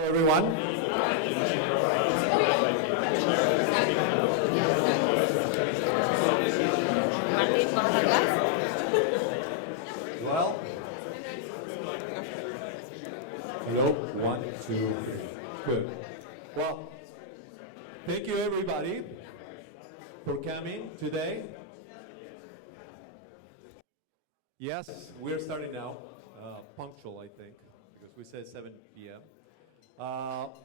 Hello, everyone. Well, hello, 1, 2, 3. Good. Well, thank you, everybody, for coming today. Yes, we're starting now, punctual, I think, because we said 7 p.m.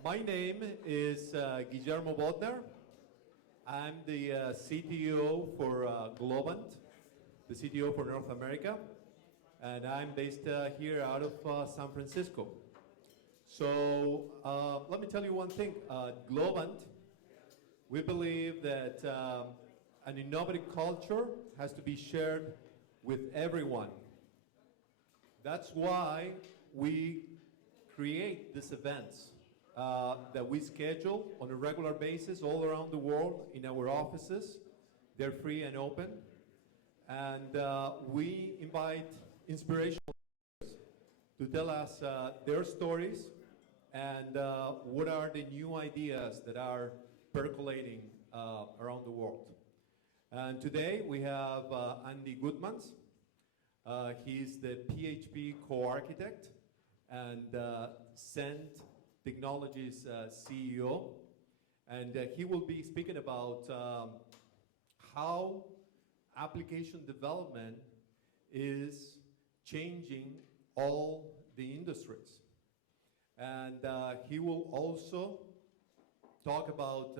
My name is Guillermo Bodner. I'm the CTO for Globant, the CTO for North America, and I'm based here out of San Francisco. So let me tell you one thing. Globant, we believe that an innovative culture has to be shared with everyone. That's why we create these events that we schedule on a regular basis all around the world in our offices. They're free and open. And we invite inspirational leaders to tell us their stories and what are the new ideas that are percolating around the world. And today we have Andi Gutmans. He's the PHP co-architect and Cent Technologies CEO. And he will be speaking about how application development is changing all the industries. And he will also talk about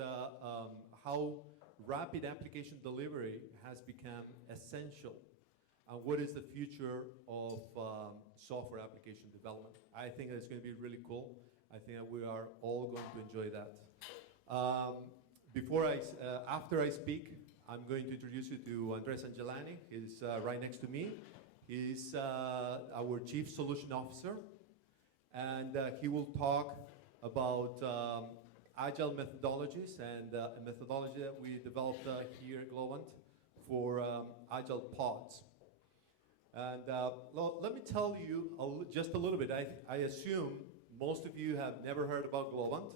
how rapid application delivery has become essential and what is the future of software application development. I think it's going to be really cool. I think that we are all going to enjoy that. After I speak, I'm going to introduce you to Andres Angelani. He's right next to me. He's our Chief Solution Officer, and he will talk about agile methodologies and a methodology that we developed here at Globant for agile pods. And let me tell you just a little bit. I assume most of you have never heard about Globant.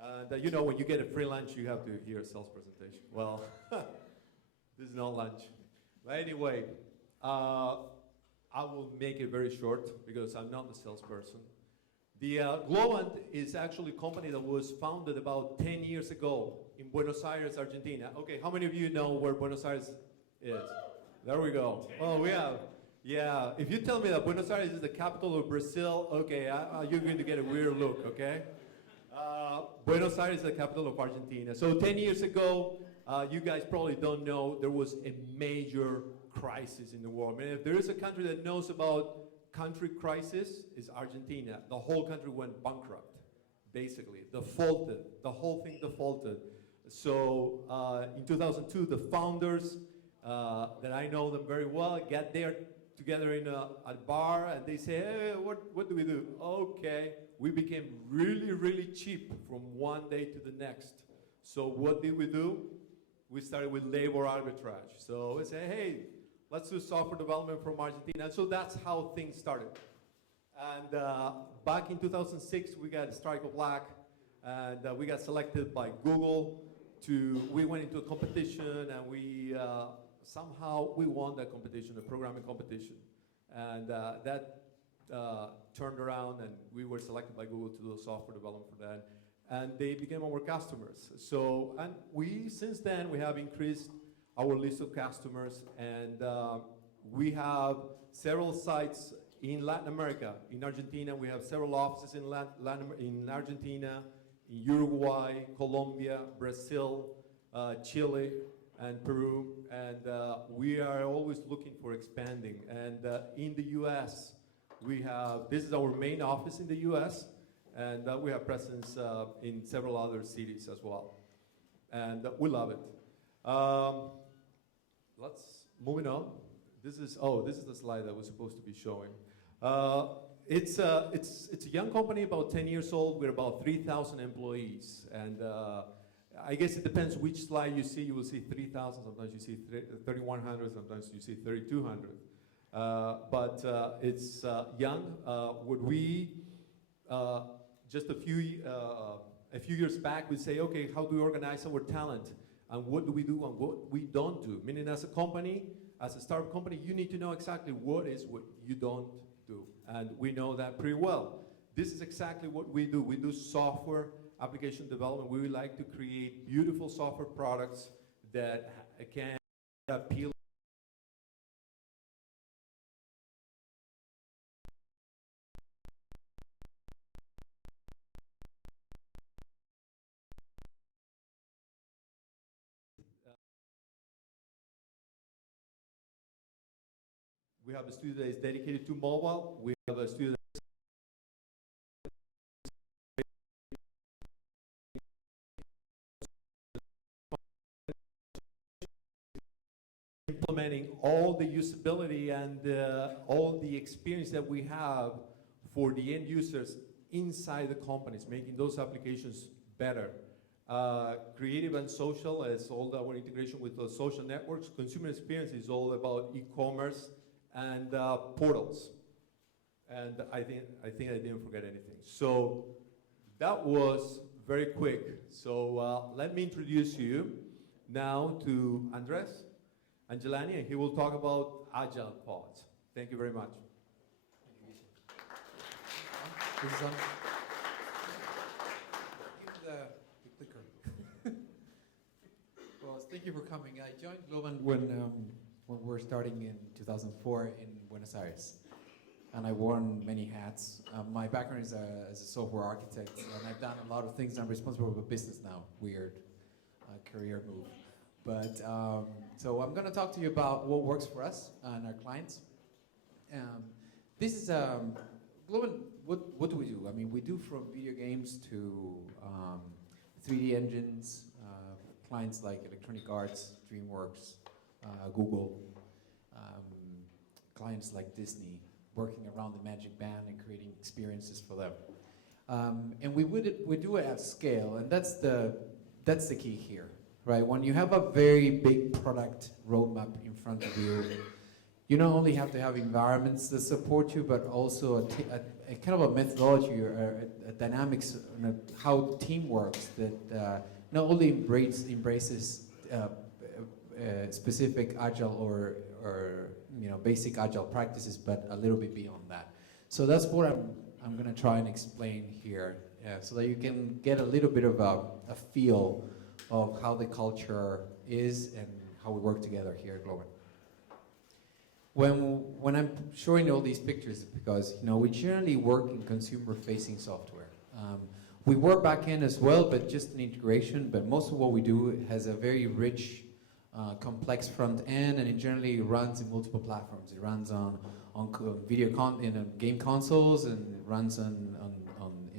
And you know, when you get a free lunch, you have to hear a sales presentation. Well, this is not lunch. But anyway, I will make it very short because I'm not the salesperson. The Globant is actually a company that was founded about 10 years ago in Buenos Aires, Argentina. Okay, how many of you know where Buenos Aires is? There we go. Oh, we have. Yeah, if you tell me that Buenos Aires is the capital of Brazil, okay, you're going to get a weird look, okay? Buenos Aires is the capital of Argentina. So 10 years ago, you guys probably don't know, there was a major crisis in the world. I mean, if there is a country that knows about country crisis, it's Argentina. The whole country went bankrupt, basically, defaulted. The whole thing defaulted. So in 2002, the founders, that I know them very well, get there together in a bar, and they say, hey, what do we do? Okay, we became really, really cheap from one day to the next. So what did we do? We started with labor arbitrage. So we say, hey, let's do software development from Argentina. And so that's how things started. And back in 2006, we got a strike of luck, and we got selected by Google we went into a competition, and we somehow we won that competition, a programming competition. And that turned around, and we were selected by Google to do software development for that. And they became our customers. So, and since then, we have increased our list of customers, and we have several sites in Latin America. In Argentina, we have several offices in Argentina, in Uruguay, Colombia, Brazil, Chile, and Peru, and we are always looking for expanding. And in the US, this is our main office in the US, and we have presence in several other cities as well. And we love it. Moving on. This is the slide that was supposed to be showing. It's a young company, about 10 years old. We're about 3,000 employees, and I guess it depends which slide you see. You will see 3,000, sometimes you see 3,100, sometimes you see 3,200. But it's young. What we just a few years back, we say, okay, how do we organize our talent? And what do we do and what we don't do? Meaning as a company, as a startup company, you need to know exactly what you don't do. And we know that pretty well. This is exactly what we do. We do software application development. We would like to create beautiful software products that can appeal. We have a studio that is dedicated to mobile. We have a studio implementing all the usability and all the experience that we have for the end users inside the companies, making those applications better. Creative and social is all our integration with the social networks. Consumer experience is all about e-commerce and portals. And I think I didn't forget anything. So that was very quick. So let me introduce you now to Andres Angelani, and he will talk about agile pods. Thank you very much. This is on. Give the clicker. Well, thank you for coming. I joined Globant when we were starting in 2004 in Buenos Aires, and I worn many hats. My background is as a software architect, and I've done a lot of things. I'm responsible for business now. Weird career move. But so I'm going to talk to you about what works for us and our clients. This is Globant. What do we do? I mean, we do from video games to 3D engines, clients like Electronic Arts, DreamWorks, Google, clients like Disney, working around the Magic Band and creating experiences for them. And we do it at scale, and that's the key here. Right, when you have a very big product roadmap in front of you, you not only have to have environments that support you, but also a kind of a methodology or a dynamics on how team works that not only embraces specific agile or basic agile practices, but a little bit beyond that. So that's what I'm going to try and explain here, so that you can get a little bit of a feel of how the culture is and how we work together here at Globant. When I'm showing all these pictures, because we generally work in consumer-facing software. We work back-end as well, but just an integration. But most of what we do has a very rich, complex front end, and it generally runs in multiple platforms. It runs on game consoles, and it runs in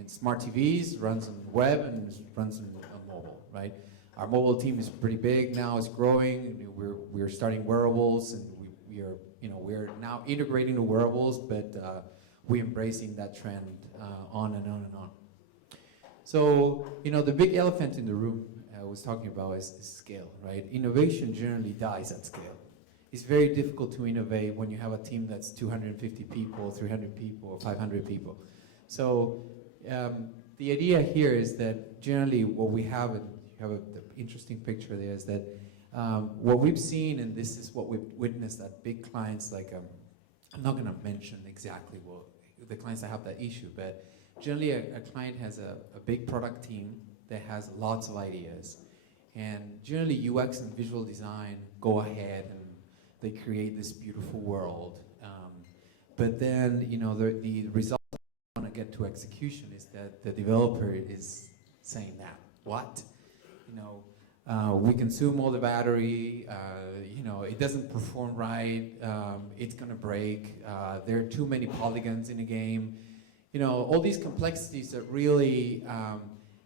smart TVs, runs on web, and runs on mobile, right? Our mobile team is pretty big now. It's growing. We're starting wearables, and we're now integrating the wearables, but we're embracing that trend on and on and on. So the big elephant in the room I was talking about is scale, right? Innovation generally dies at scale. It's very difficult to innovate when you have a team that's 250 people, 300 people, or 500 people. So the idea here is that generally what we have, and you have an interesting picture there, is that what we've seen, and this is what we've witnessed at big clients like, I'm not going to mention exactly the clients that have that issue, but generally a client has a big product team that has lots of ideas. And generally UX and visual design go ahead and they create this beautiful world. But then, the result when I get to execution is that the developer is saying that, what? We consume all the battery, it doesn't perform right, it's gonna break, there are too many polygons in a game. All these complexities that really,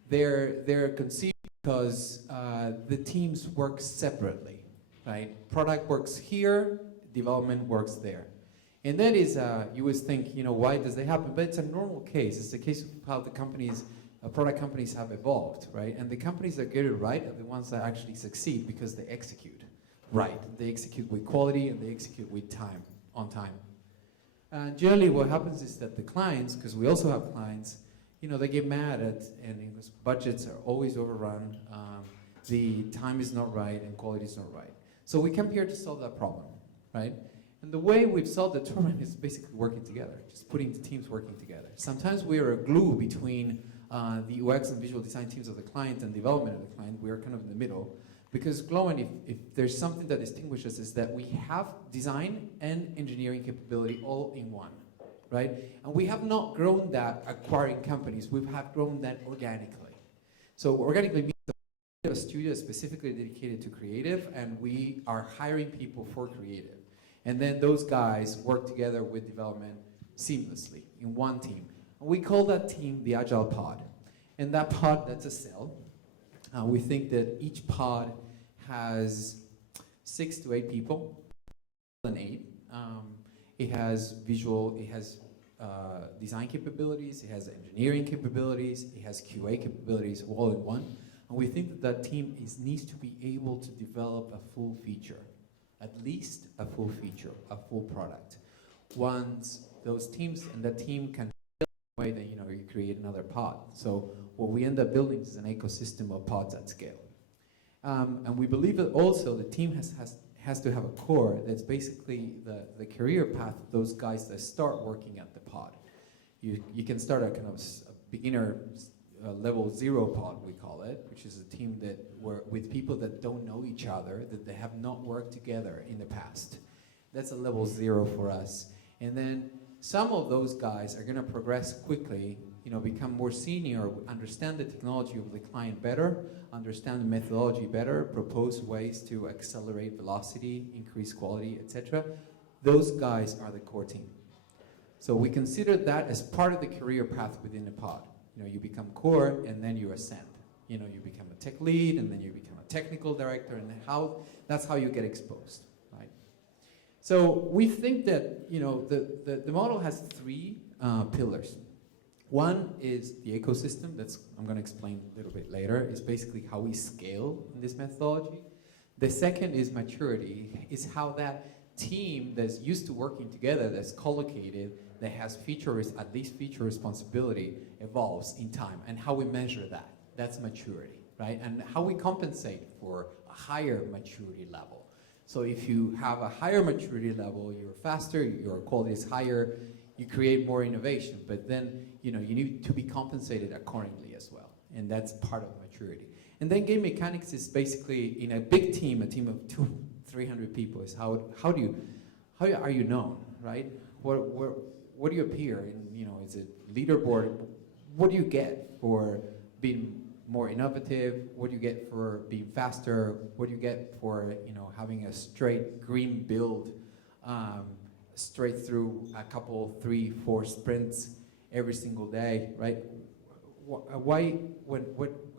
they're conceived because the teams work separately, right? Product works here, development works there. And that is, you would think, why does that happen? But it's a normal case. It's the case of how the product companies have evolved, right? And the companies that get it right are the ones that actually succeed because they execute right. They execute with quality and they execute with time, on time. And generally what happens is that the clients, because we also have clients, they get mad at, and because budgets are always overrun, the time is not right and quality is not right. So we come here to solve that problem, right? And the way we've solved the problem is basically working together, just putting the teams working together. Sometimes we are a glue between the UX and visual design teams of the client and development of the client. We are kind of in the middle. Because Globant, if there's something that distinguishes us, is that we have design and engineering capability all in one, right? And we have not grown that acquiring companies. We have grown that organically. So organically means that we have a studio specifically dedicated to creative, and we are hiring people for creative. And then those guys work together with development seamlessly in one team. And we call that team the agile pod. And that pod, that's a cell. We think that each pod has 6 to 8 people, and 8. It has visual, it has design capabilities, it has engineering capabilities, it has QA capabilities all in one. And we think that that team needs to be able to develop a full feature, at least a full feature, a full product. Once those teams and that team can way that you create another pod. So what we end up building is an ecosystem of pods at scale. And we believe that also the team has to have a core that's basically the career path of those guys that start working at the pod. You can start a kind of a beginner level 0 pod, we call it, which is a team that with people that don't know each other, that they have not worked together in the past. That's a level 0 for us. And then some of those guys are going to progress quickly, become more senior, understand the technology of the client better, understand the methodology better, propose ways to accelerate velocity, increase quality, etc. Those guys are the core team. So we consider that as part of the career path within the pod. You become core and then you ascend. You become a tech lead and then you become a technical director, and that's how you get exposed. So we think that the model has 3 pillars. One is the ecosystem. I'm going to explain a little bit later. It's basically how we scale in this methodology. The second is maturity. Is how that team that's used to working together, that's collocated, that has at least feature responsibility, evolves in time, and how we measure that. That's maturity, right? And how we compensate for a higher maturity level. So if you have a higher maturity level, you're faster, your quality is higher, you create more innovation, but then you need to be compensated accordingly as well, and that's part of maturity. And then game mechanics is basically, in a big team, a team of 200-300 people, is how are you known, right? What do you appear in? Is it leaderboard? What do you get for being more innovative? What do you get for being faster? What do you get for having a straight green build, straight through a couple, 3, 4 sprints every single day, right?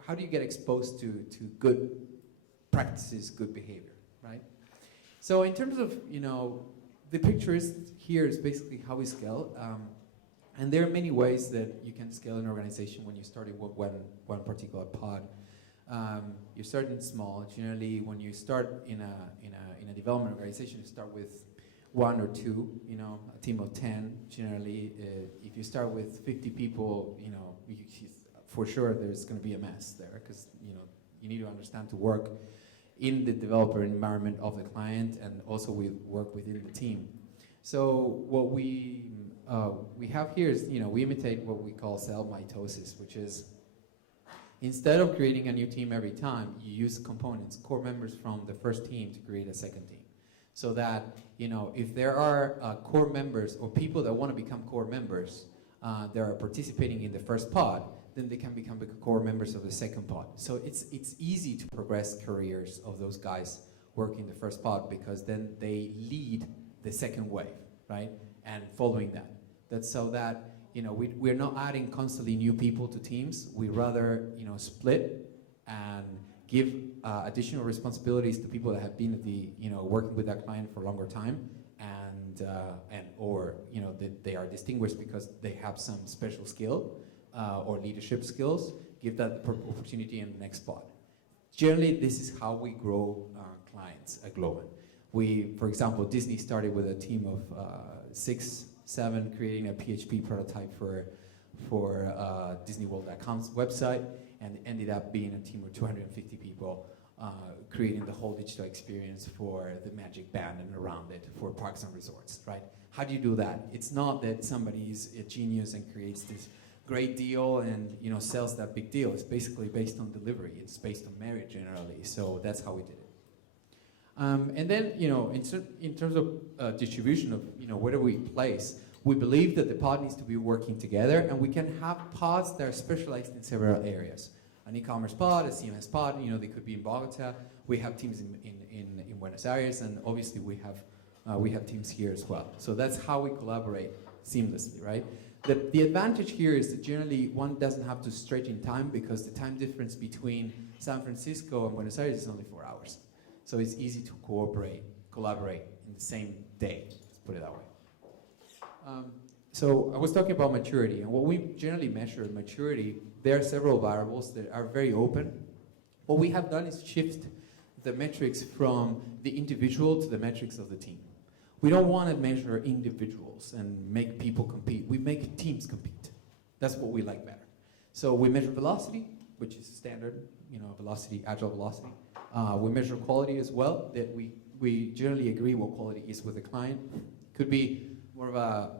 How do you get exposed to good practices, good behavior, right? So in terms of the picture here is basically how we scale. And there are many ways that you can scale an organization when you start with one particular pod. You're starting small. Generally, when you start in a development organization, you start with 1 or 2. A team of 10. Generally, if you start with 50 people, for sure there's going to be a mess there, because you need to understand to work in the developer environment of the client, and also we work within the team. So what we have here is, we imitate what we call cell mitosis, which is instead of creating a new team every time, you use components, core members from the first team to create a second team. So that, if there are core members or people that want to become core members that are participating in the first pod, then they can become core members of the second pod. So it's easy to progress careers of those guys working the first pod, because then they lead the second wave, right? And following that. That's so that, we're not adding constantly new people to teams. We rather, split and give additional responsibilities to people that have been at the, working with that client for a longer time, or that they are distinguished because they have some special skill or leadership skills. Give that opportunity in the next pod. Generally, this is how we grow clients at Globant. For example, Disney started with a team of 6, 7, creating a PHP prototype for DisneyWorld.com's website, and ended up being a team of 250 people creating the whole digital experience for the Magic Band and around it for parks and resorts, right? How do you do that? It's not that somebody's a genius and creates this great deal and sells that big deal. It's basically based on delivery. It's based on merit generally. So that's how we did it. And then in terms of distribution of where do we place, we believe that the pod needs to be working together, and we can have pods that are specialized in several areas. An e-commerce pod, a CMS pod, they could be in Bogota. We have teams in Buenos Aires, and obviously we have teams here as well. So that's how we collaborate seamlessly, right? The advantage here is that generally one doesn't have to stretch in time, because the time difference between San Francisco and Buenos Aires is only 4 hours. So it's easy to collaborate in the same day, let's put it that way. So I was talking about maturity, and what we generally measure in maturity, there are several variables that are very open. What we have done is shift the metrics from the individual to the metrics of the team. We don't want to measure individuals and make people compete. We make teams compete. That's what we like better. So we measure velocity, which is standard, velocity, agile velocity. We measure quality as well, that we generally agree what quality is with the client. Could be more of a,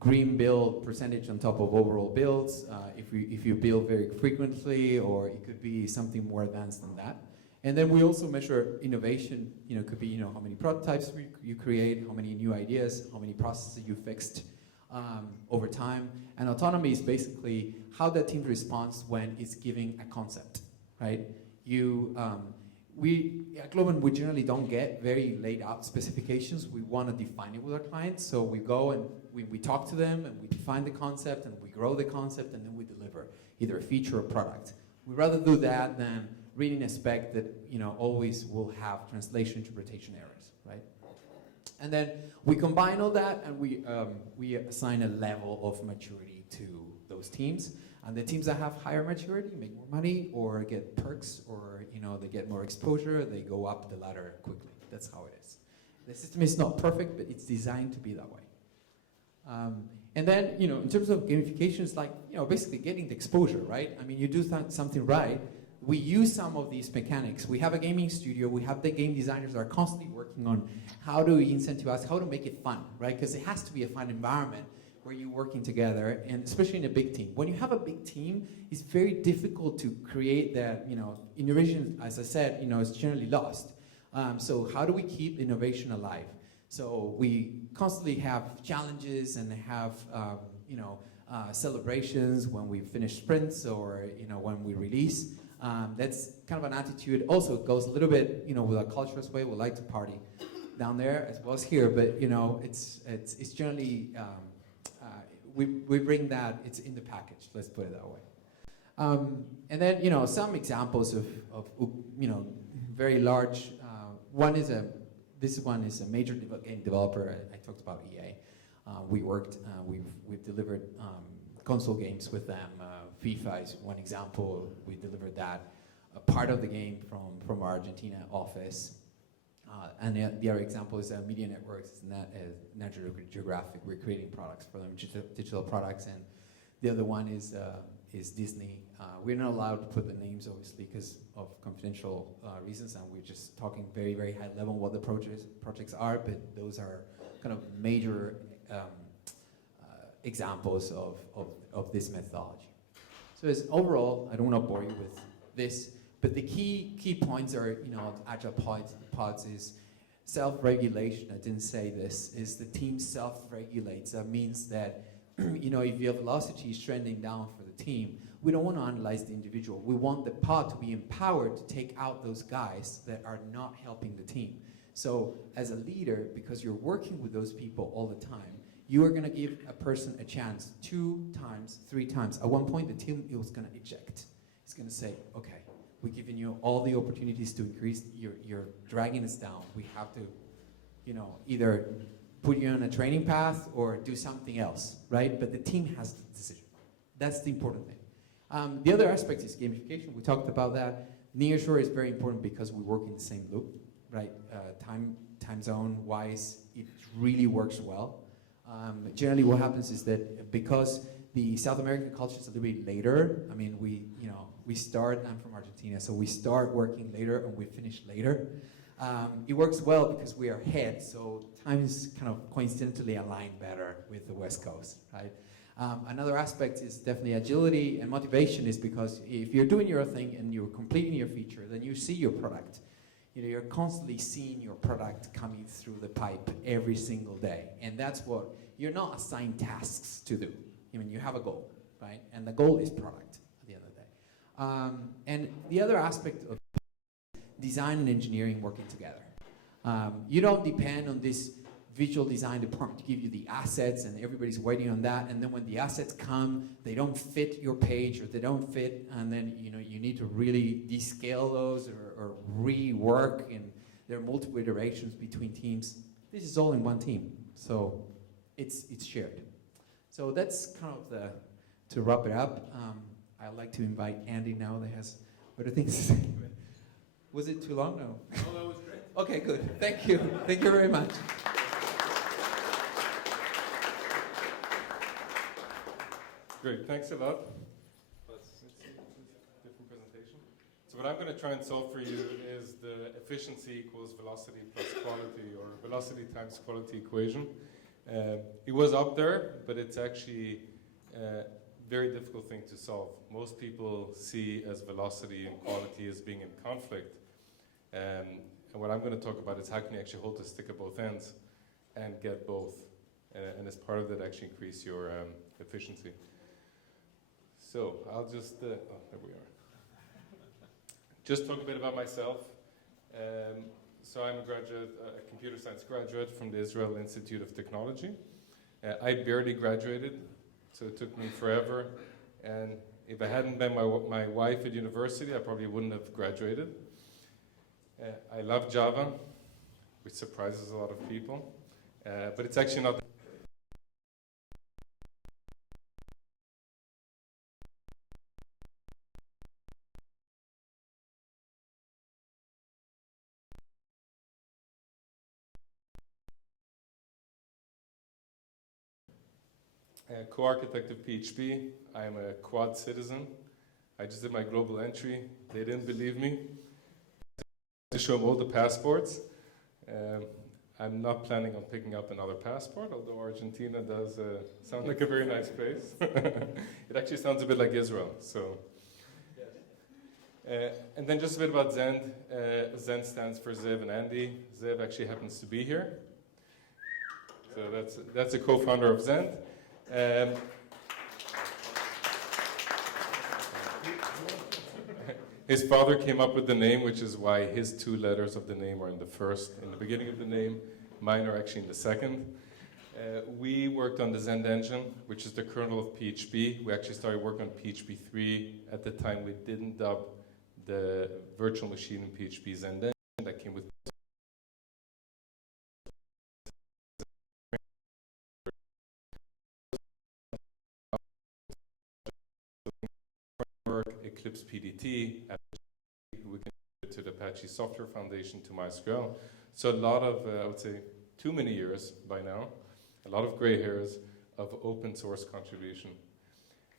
green build percentage on top of overall builds, if you build very frequently, or it could be something more advanced than that. And then we also measure innovation. It could be how many prototypes you create, how many new ideas, how many processes you fixed over time. And autonomy is basically how that team responds when it's giving a concept, right? At Globant, we generally don't get very laid out specifications. We want to define it with our clients. So we go and we talk to them, and we define the concept, and we grow the concept, and then we deliver either a feature or product. We'd rather do that than reading a spec that always will have translation interpretation errors, right? And then we combine all that, and we assign a level of maturity to those teams. And the teams that have higher maturity make more money, or get perks, or they get more exposure. They go up the ladder quickly. That's how it is. The system is not perfect, but it's designed to be that way. And then in terms of gamification, it's like basically getting the exposure, right? I mean, you do something right. We use some of these mechanics. We have a gaming studio. We have the game designers that are constantly working on how do we incentivize, how to make it fun, right? Because it has to be a fun environment where you're working together, and especially in a big team. When you have a big team, it's very difficult to create that, innovation, as I said, is generally lost. So how do we keep innovation alive? So we constantly have challenges and have, celebrations when we finish sprints, or, when we release. That's kind of an attitude. Also, it goes a little bit, with our cultural way. We like to party down there as well as here, but, it's generally, we bring that, it's in the package, let's put it that way. And then, some examples of very large, this one is a major game developer. I talked about EA. We've delivered console games with them. FIFA is one example. We delivered that. A part of the game from our Argentina office. And the other example is Media Networks, National Geographic. We're creating products for them, digital products, and the other one is Disney. We're not allowed to put the names, obviously, because of confidential reasons, and we're just talking very, very high level what the projects are, but those are kind of major examples of this methodology. So as overall, I don't want to bore you with this, but the key points are, agile pods is self-regulation. I didn't say this, is the team self-regulates. That means that, if your velocity is trending down for the team, we don't want to analyze the individual. We want the pod to be empowered to take out those guys that are not helping the team. So as a leader, because you're working with those people all the time, you are going to give a person a chance 2 times, 3 times. At one point, the team is going to eject. It's going to say, okay, we're giving you all the opportunities to increase, you're dragging us down. We have to, either put you on a training path or do something else, right? But the team has the decision. That's the important thing. The other aspect is gamification. We talked about that. Nearshore is very important because we work in the same loop, right? Time zone wise, it really works well. Generally what happens is that because The South American culture is a little bit later. I mean, we start, I'm from Argentina, so we start working later and we finish later. It works well because we are ahead, so time is kind of coincidentally aligned better with the West Coast, right? Another aspect is definitely agility and motivation, is because if you're doing your thing and you're completing your feature, then you see your product. You're constantly seeing your product coming through the pipe every single day. And that's what, you're not assigned tasks to do. I mean, you have a goal, right? And the goal is product at the end of the day. And the other aspect of design and engineering working together. You don't depend on this visual design department to give you the assets and everybody's waiting on that, and then when the assets come, they don't fit your page or they don't fit, and then you need to really descale those or rework, and there are multiple iterations between teams. This is all in one team, so it's shared. So that's kind of to wrap it up. I'd like to invite Andy now that has better things to say. Was it too long? No. Oh, that was great. Okay, good. Thank you. Thank you very much. Great, thanks a lot. It's a different presentation. So what I'm going to try and solve for you is the efficiency equals velocity plus quality, or velocity times quality equation. It was up there, but it's actually a very difficult thing to solve. Most people see as velocity and quality as being in conflict. And what I'm going to talk about is how can you actually hold the stick at both ends and get both. And as part of that, actually increase your efficiency. So I'll just, there we are. Just talk a bit about myself. So I'm a graduate, a computer science graduate from the Israel Institute of Technology. I barely graduated, so it took me forever. And if I hadn't met my wife at university, I probably wouldn't have graduated. I love Java, which surprises a lot of people. But it's actually not. Co-architect of PHP. I am a quad citizen. I just did my global entry. They didn't believe me. To show them all the passports. I'm not planning on picking up another passport, although Argentina does sound like a very nice place. It actually sounds a bit like Israel. So, and then just a bit about Zend. Zend stands for Zev and Andy. Zev actually happens to be here. So that's a co-founder of Zend. His father came up with the name, which is why his two letters of the name are in the beginning of the name. Mine are actually in the second. We worked on the Zend engine, which is the kernel of PHP. We actually started working on PHP 3. At the time, we didn't dub the virtual machine in PHP Zend engine that came with Eclipse PDT, we can do it to the Apache Software Foundation, to MySQL. So a lot of, I would say, too many years by now, a lot of gray hairs of open source contribution.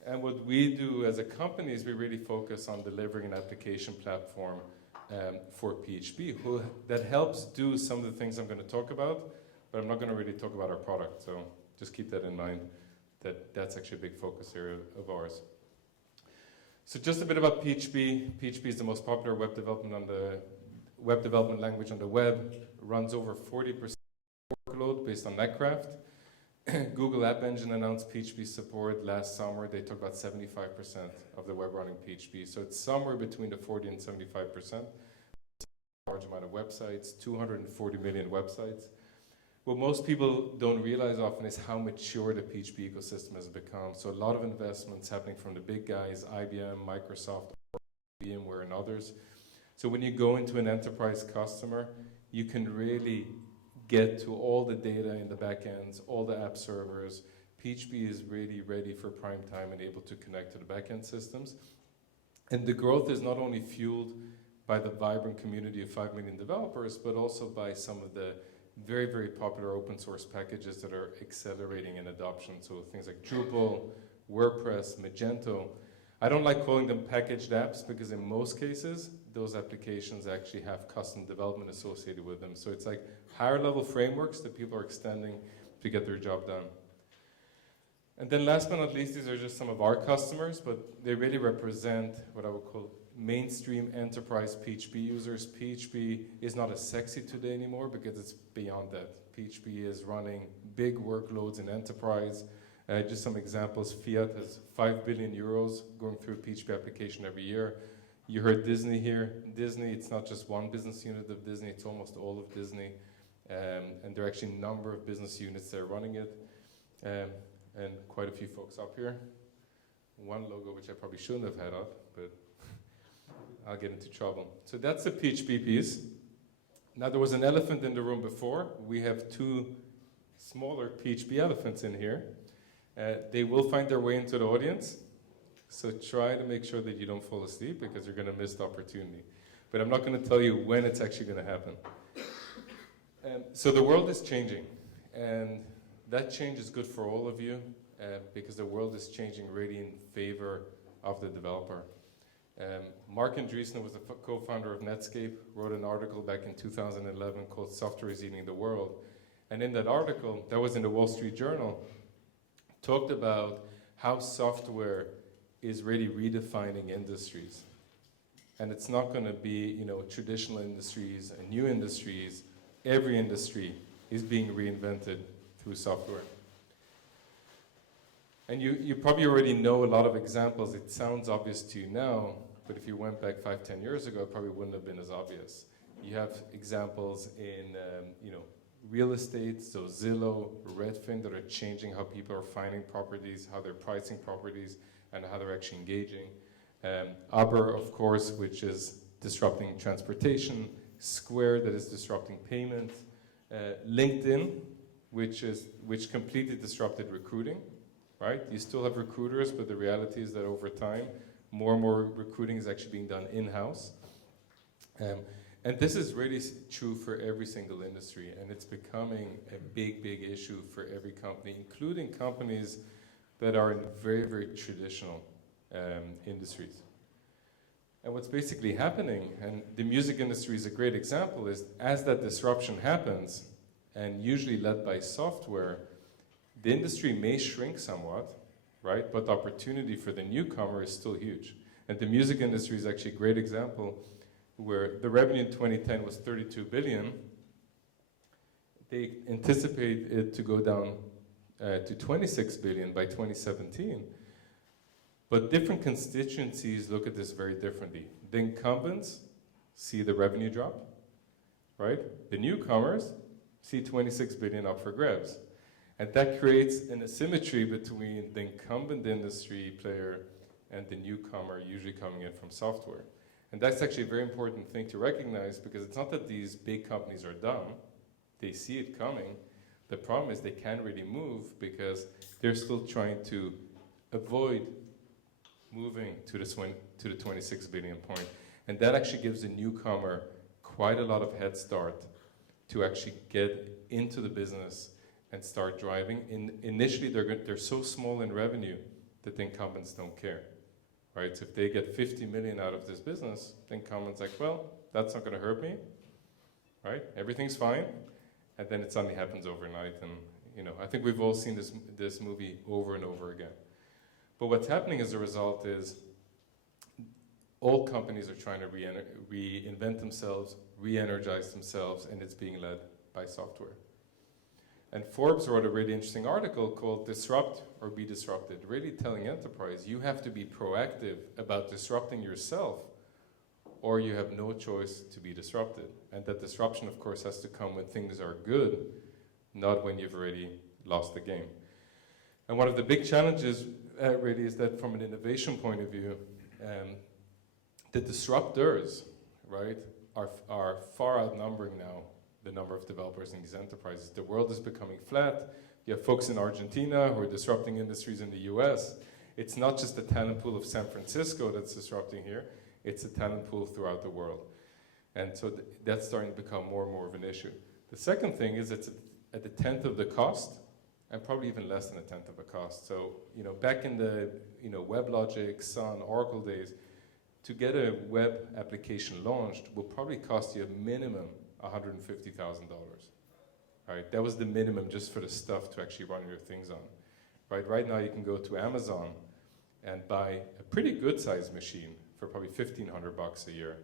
And what we do as a company is we really focus on delivering an application platform for PHP that helps do some of the things I'm going to talk about, but I'm not going to really talk about our product. So just keep that in mind, that's actually a big focus area of ours. So just a bit about PHP. PHP is the most popular web development language on the web. It runs over 40% workload based on Netcraft. Google App Engine announced PHP support last summer. They talked about 75% of the web running PHP. So it's somewhere between the 40 and 75%. It's a large amount of websites, 240 million websites. What most people don't realize often is how mature the PHP ecosystem has become. So a lot of investments happening from the big guys, IBM, Microsoft, VMware, and others. So when you go into an enterprise customer, you can really get to all the data in the backends, all the app servers. PHP is really ready for prime time and able to connect to the backend systems. And the growth is not only fueled by the vibrant community of 5 million developers, but also by some of the very, very popular open source packages that are accelerating in adoption. So things like Drupal, WordPress, Magento. I don't like calling them packaged apps because in most cases, those applications actually have custom development associated with them. So it's like higher level frameworks that people are extending to get their job done. And then last but not least, these are just some of our customers, but they really represent what I would call mainstream enterprise PHP users. PHP is not as sexy today anymore because it's beyond that. PHP is running big workloads in enterprise. Just some examples, Fiat has 5 billion euros going through a PHP application every year. You heard Disney here. Disney, it's not just one business unit of Disney, it's almost all of Disney. And there are actually a number of business units that are running it. And quite a few folks up here. One logo which I probably shouldn't have had up, but I'll get into trouble. So that's the PHP piece. Now there was an elephant in the room before. We have two smaller PHP elephants in here. They will find their way into the audience. So try to make sure that you don't fall asleep because you're going to miss the opportunity. But I'm not going to tell you when it's actually going to happen. So the world is changing. And that change is good for all of you because the world is changing really in favor of the developer. Mark Andreessen was the co-founder of Netscape, wrote an article back in 2011 called Software is Eating the World. And in that article, that was in the Wall Street Journal, talked about how software is really redefining industries. And it's not going to be, traditional industries and new industries. Every industry is being reinvented through software. And you probably already know a lot of examples. It sounds obvious to you now, but if you went back 5-10 years ago, it probably wouldn't have been as obvious. You have examples in real estate, so Zillow, Redfin, that are changing how people are finding properties, how they're pricing properties, and how they're actually engaging. Uber, of course, which is disrupting transportation. Square, that is disrupting payments. LinkedIn, which completely disrupted recruiting, right? You still have recruiters, but the reality is that over time, more and more recruiting is actually being done in-house. And this is really true for every single industry, and it's becoming a big, big issue for every company, including companies that are in very, very traditional industries. And what's basically happening, and the music industry is a great example, is as that disruption happens, and usually led by software, the industry may shrink somewhat, right? But the opportunity for the newcomer is still huge. And the music industry is actually a great example where the revenue in 2010 was 32 billion. They anticipate it to go down to 26 billion by 2017. But different constituencies look at this very differently. The incumbents see the revenue drop, right? The newcomers see 26 billion up for grabs. And that creates an asymmetry between the incumbent industry player and the newcomer usually coming in from software. And that's actually a very important thing to recognize because it's not that these big companies are dumb. They see it coming. The problem is they can't really move because they're still trying to avoid moving to the 26 billion point. And that actually gives the newcomer quite a lot of head start to actually get into the business and start driving. Initially, they're so small in revenue that the incumbents don't care, right? So if they get 50 million out of this business, the incumbent's like, well, that's not going to hurt me, right? Everything's fine. And then it suddenly happens overnight. And, I think we've all seen this movie over and over again. But what's happening as a result is all companies are trying to reinvent themselves, re-energize themselves, and it's being led by software. And Forbes wrote a really interesting article called Disrupt or Be Disrupted, really telling enterprise you have to be proactive about disrupting yourself or you have no choice to be disrupted. And that disruption, of course, has to come when things are good, not when you've already lost the game. And one of the big challenges really is that from an innovation point of view, the disruptors, right, are far outnumbering now the number of developers in these enterprises. The world is becoming flat. You have folks in Argentina who are disrupting industries in the US. It's not just the talent pool of San Francisco that's disrupting here, it's a talent pool throughout the world. And so that's starting to become more and more of an issue. The second thing is it's at the tenth of the cost and probably even less than a tenth of a cost. So, back in the, WebLogic, Sun, Oracle days, to get a web application launched will probably cost you a minimum $150,000. Right? That was the minimum just for the stuff to actually run your things on. Right now you can go to Amazon and buy a pretty good sized machine for probably $1,500 a year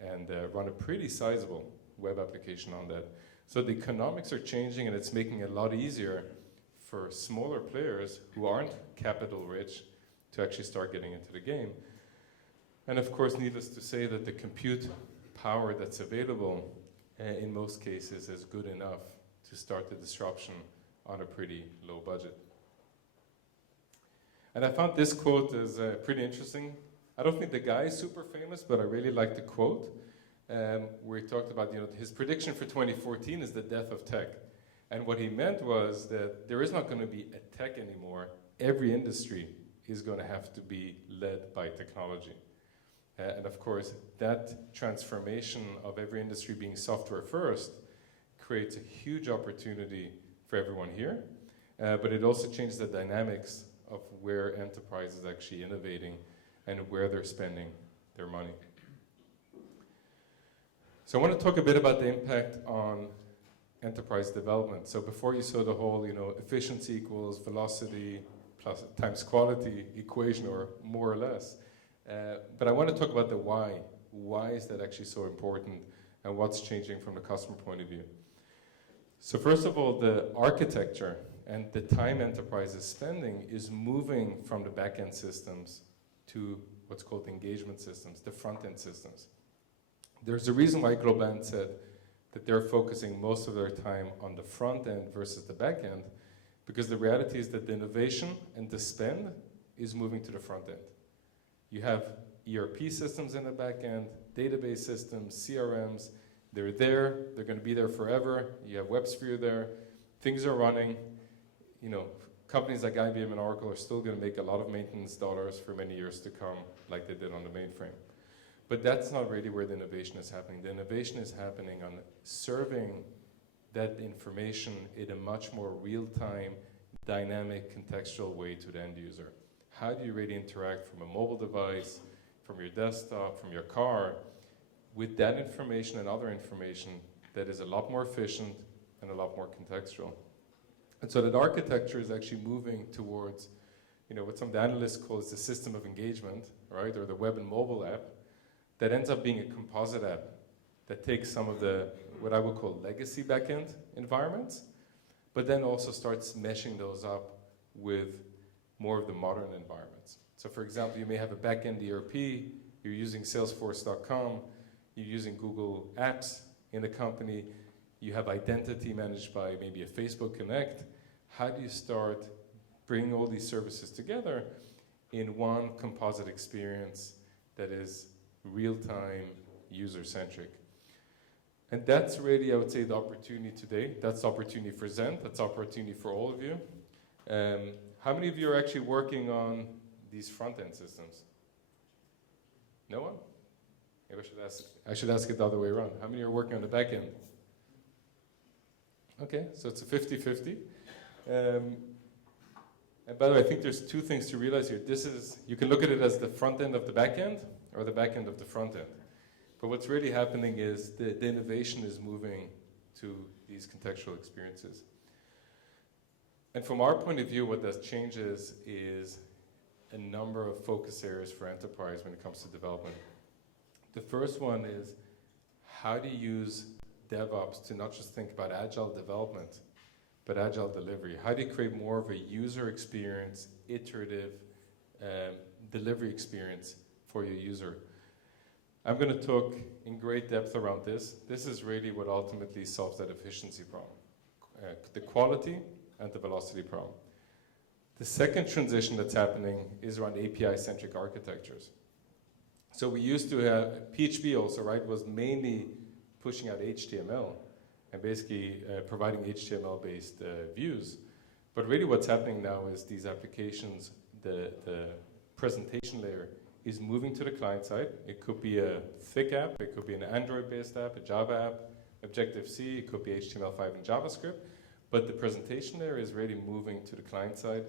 and run a pretty sizable web application on that. So the economics are changing, and it's making it a lot easier for smaller players who aren't capital rich to actually start getting into the game. And of course, needless to say that the compute power that's available in most cases is good enough to start the disruption on a pretty low budget. And I found this quote is pretty interesting. I don't think the guy is super famous, but I really like the quote where he talked about, his prediction for 2014 is the death of tech. And what he meant was that there is not going to be a tech anymore. Every industry is going to have to be led by technology. And of course, that transformation of every industry being software first creates a huge opportunity for everyone here. But it also changes the dynamics of where enterprise is actually innovating and where they're spending their money. So I want to talk a bit about the impact on enterprise development. So before you saw the whole, efficiency equals velocity plus times quality equation, or more or less. But I want to talk about the why. Why is that actually so important, and what's changing from the customer point of view? So first of all, the architecture and the time enterprise is spending is moving from the back-end systems to what's called engagement systems, the front-end systems. There's a reason why Globant said that they're focusing most of their time on the front end versus the back end, because the reality is that the innovation and the spend is moving to the front end. You have ERP systems in the back end, database systems, CRMs. They're there. They're going to be there forever. You have WebSphere there. Things are running. Companies like IBM and Oracle are still going to make a lot of maintenance dollars for many years to come, like they did on the mainframe. But that's not really where the innovation is happening. The innovation is happening on serving that information in a much more real-time, dynamic, contextual way to the end user. How do you really interact from a mobile device, from your desktop, from your car, with that information and other information that is a lot more efficient and a lot more contextual? And so that architecture is actually moving towards, what some of the analysts call the system of engagement, right, or the web and mobile app, that ends up being a composite app that takes some of the, what I would call legacy backend environments, but then also starts meshing those up with more of the modern environments. So for example, you may have a backend ERP, you're using Salesforce.com, you're using Google Apps in the company, you have identity managed by maybe a Facebook Connect. How do you start bringing all these services together in one composite experience that is real-time, user-centric? And that's really, I would say, the opportunity today. That's the opportunity for Zen. That's the opportunity for all of you. How many of you are actually working on these front-end systems? No one? Maybe I should ask it the other way around. How many are working on the back end? Okay, so it's a 50-50. And by the way, I think there's two things to realize here. You can look at it as the front end of the back end or the back end of the front end. But what's really happening is the innovation is moving to these contextual experiences. And from our point of view, what that changes is a number of focus areas for enterprise when it comes to development. The first one is, how do you use DevOps to not just think about agile development, but agile delivery? How do you create more of a user experience, iterative delivery experience for your user? I'm going to talk in great depth around this. This is really what ultimately solves that efficiency problem, the quality and the velocity problem. The second transition that's happening is around API-centric architectures. So we used to have PHP also, right, was mainly pushing out HTML and basically providing HTML-based views. But really what's happening now is these applications, the presentation layer is moving to the client side. It could be a thick app, it could be an Android-based app, a Java app, Objective-C, it could be HTML5 and JavaScript. But the presentation layer is really moving to the client side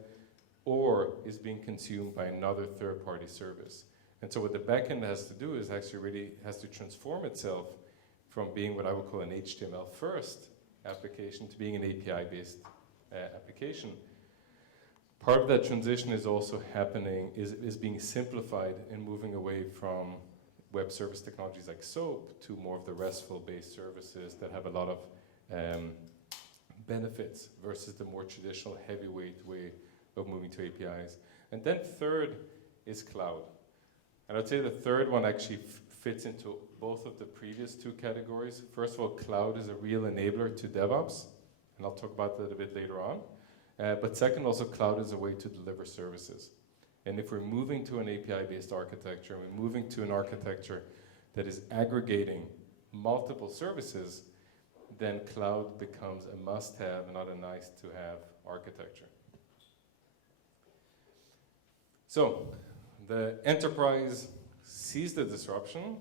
or is being consumed by another third-party service. And so what the backend has to do is actually really has to transform itself from being what I would call an HTML first application to being an API-based application. Part of that transition is also happening, is being simplified and moving away from web service technologies like SOAP to more of the RESTful-based services that have a lot of benefits versus the more traditional heavyweight way of moving to APIs. And then third is cloud. And I'd say the third one actually fits into both of the previous two categories. First of all, cloud is a real enabler to DevOps, and I'll talk about that a bit later on. But second, also cloud is a way to deliver services. And if we're moving to an API-based architecture, and we're moving to an architecture that is aggregating multiple services, then cloud becomes a must-have and not a nice-to-have architecture. So, the enterprise sees the disruption.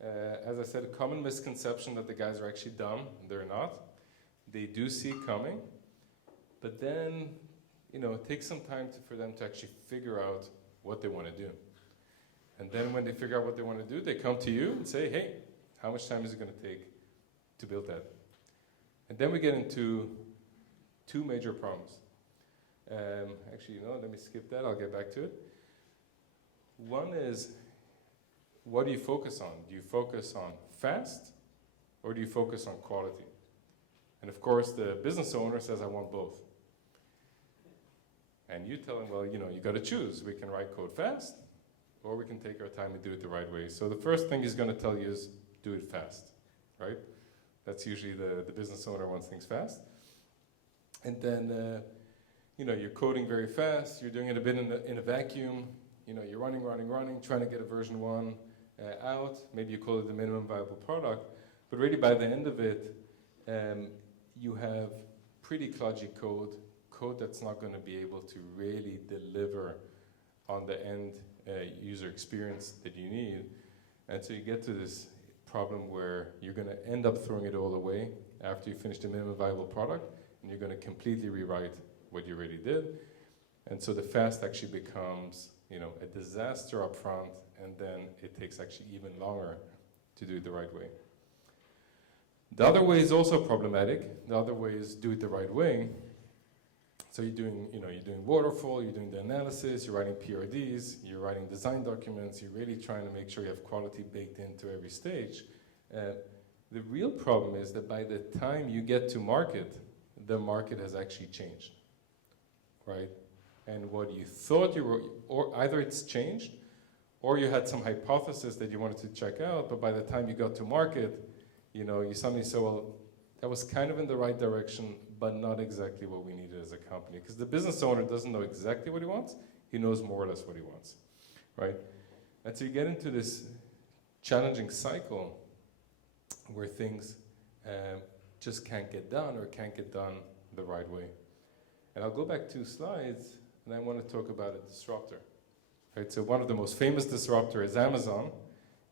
As I said, a common misconception that the guys are actually dumb. They're not. They do see it coming. But then, it takes some time for them to actually figure out what they want to do. And then when they figure out what they want to do, they come to you and say, hey, how much time is it going to take to build that? And then we get into two major problems. Actually, let me skip that. I'll get back to it. One is, what do you focus on? Do you focus on fast, or do you focus on quality? And of course, the business owner says, I want both. And you tell him, well, you got to choose. We can write code fast, or we can take our time and do it the right way. So the first thing he's going to tell you is, do it fast, right? That's usually the business owner wants things fast. And then, you're coding very fast. You're doing it a bit in a vacuum. You're running, trying to get a version 1 out. Maybe you call it the minimum viable product. But really, by the end of it, you have pretty kludgy code that's not going to be able to really deliver on the end user experience that you need. And so you get to this problem where you're going to end up throwing it all away after you finish the minimum viable product, and you're going to completely rewrite what you already did. And so the fast actually becomes a disaster up front, and then it takes actually even longer to do it the right way. The other way is also problematic. The other way is do it the right way. So you're doing waterfall, you're doing the analysis, you're writing PRDs, you're writing design documents, you're really trying to make sure you have quality baked into every stage. The real problem is that by the time you get to market, the market has actually changed, right? And what you thought you were, or either it's changed, or you had some hypothesis that you wanted to check out, but by the time you got to market, you suddenly say, well, that was kind of in the right direction, but not exactly what we needed as a company. Because the business owner doesn't know exactly what he wants, he knows more or less what he wants, right? And so you get into this challenging cycle where things just can't get done or can't get done the right way. And I'll go back 2 slides, and I want to talk about a disruptor. Right, so one of the most famous disruptors is Amazon.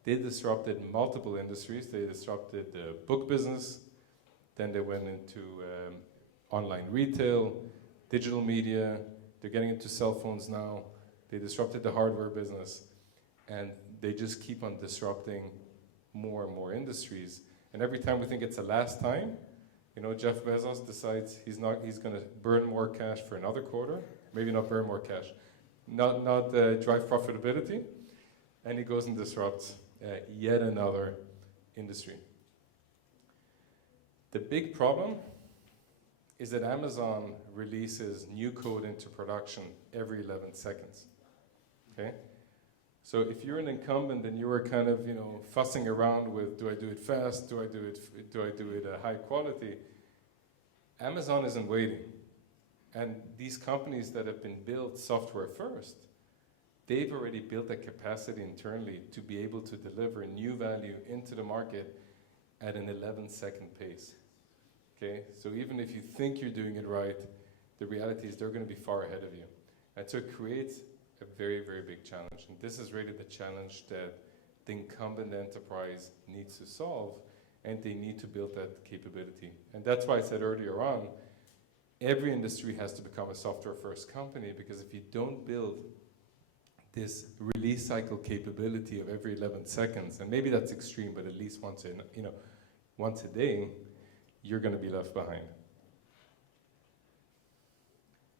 They disrupted multiple industries. They disrupted the book business, then they went into online retail, digital media, they're getting into cell phones now. They disrupted the hardware business, and they just keep on disrupting more and more industries. And every time we think it's the last time, Jeff Bezos decides he's going to burn more cash for another quarter, maybe not burn more cash, not drive profitability, and he goes and disrupts yet another industry. The big problem is that Amazon releases new code into production every 11 seconds, okay? So if you're an incumbent and you were kind of, fussing around with, do I do it fast, do I do it high quality, Amazon isn't waiting. And these companies that have been built software first, they've already built a capacity internally to be able to deliver new value into the market at an 11-second pace. Okay, so even if you think you're doing it right, the reality is they're going to be far ahead of you. And so it creates a very, very big challenge. And this is really the challenge that the incumbent enterprise needs to solve, and they need to build that capability. And that's why I said earlier on, every industry has to become a software-first company, because if you don't build this release cycle capability of every 11 seconds, and maybe that's extreme, but at least once a day, you're going to be left behind.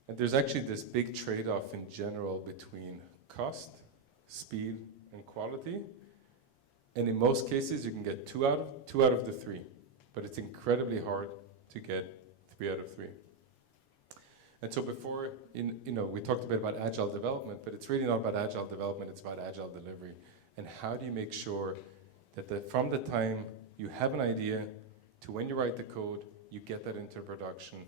And there's actually this big trade-off in general between cost, speed, and quality. And in most cases, you can get two out of the three, but it's incredibly hard to get 3 out of 3. And so before, we talked a bit about agile development, but it's really not about agile development, it's about agile delivery. And how do you make sure that from the time you have an idea to when you write the code, you get that into production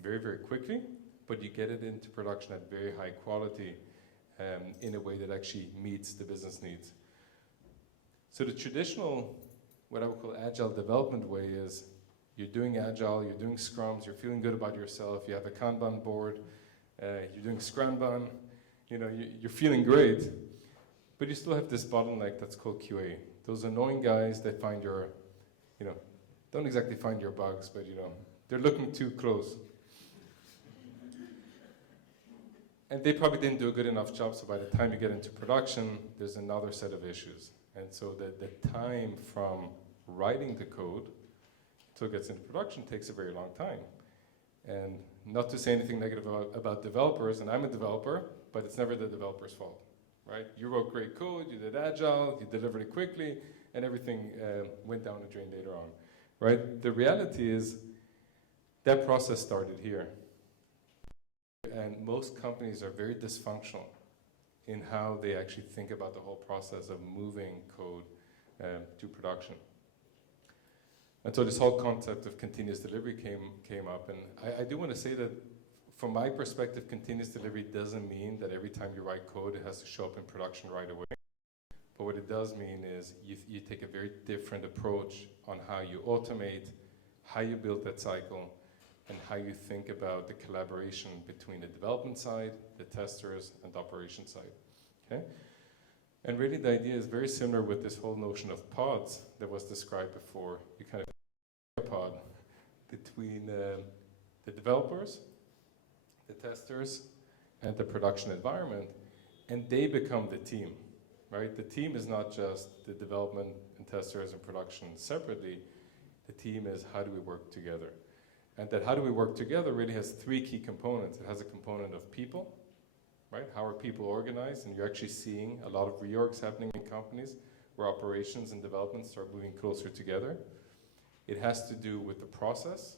very, very quickly, but you get it into production at very high quality in a way that actually meets the business needs. So the traditional, what I would call agile development way is, you're doing agile, you're doing scrums, you're feeling good about yourself, you have a Kanban board, you're doing Scrumban, you're feeling great, but you still have this bottleneck that's called QA. Those annoying guys that find your, don't exactly find your bugs, but they're looking too close. And they probably didn't do a good enough job, so by the time you get into production, there's another set of issues. And so the time from writing the code till it gets into production takes a very long time. And not to say anything negative about developers, and I'm a developer, but it's never the developer's fault, right? You wrote great code, you did agile, you delivered it quickly, and everything went down the drain later on, right? The reality is that process started here. And most companies are very dysfunctional in how they actually think about the whole process of moving code to production. And so this whole concept of continuous delivery came up. And I do want to say that from my perspective, continuous delivery doesn't mean that every time you write code, it has to show up in production right away. But what it does mean is you take a very different approach on how you automate, how you build that cycle, and how you think about the collaboration between the development side, the testers, and the operation side. Okay? And really the idea is very similar with this whole notion of pods that was described before. You kind of a pod between the developers, the testers, and the production environment, and they become the team, right? The team is not just the development and testers and production separately. The team is how do we work together? And that how do we work together really has 3 key components. It has a component of people, right? How are people organized? And you're actually seeing a lot of reorgs happening in companies where operations and development start moving closer together. It has to do with the process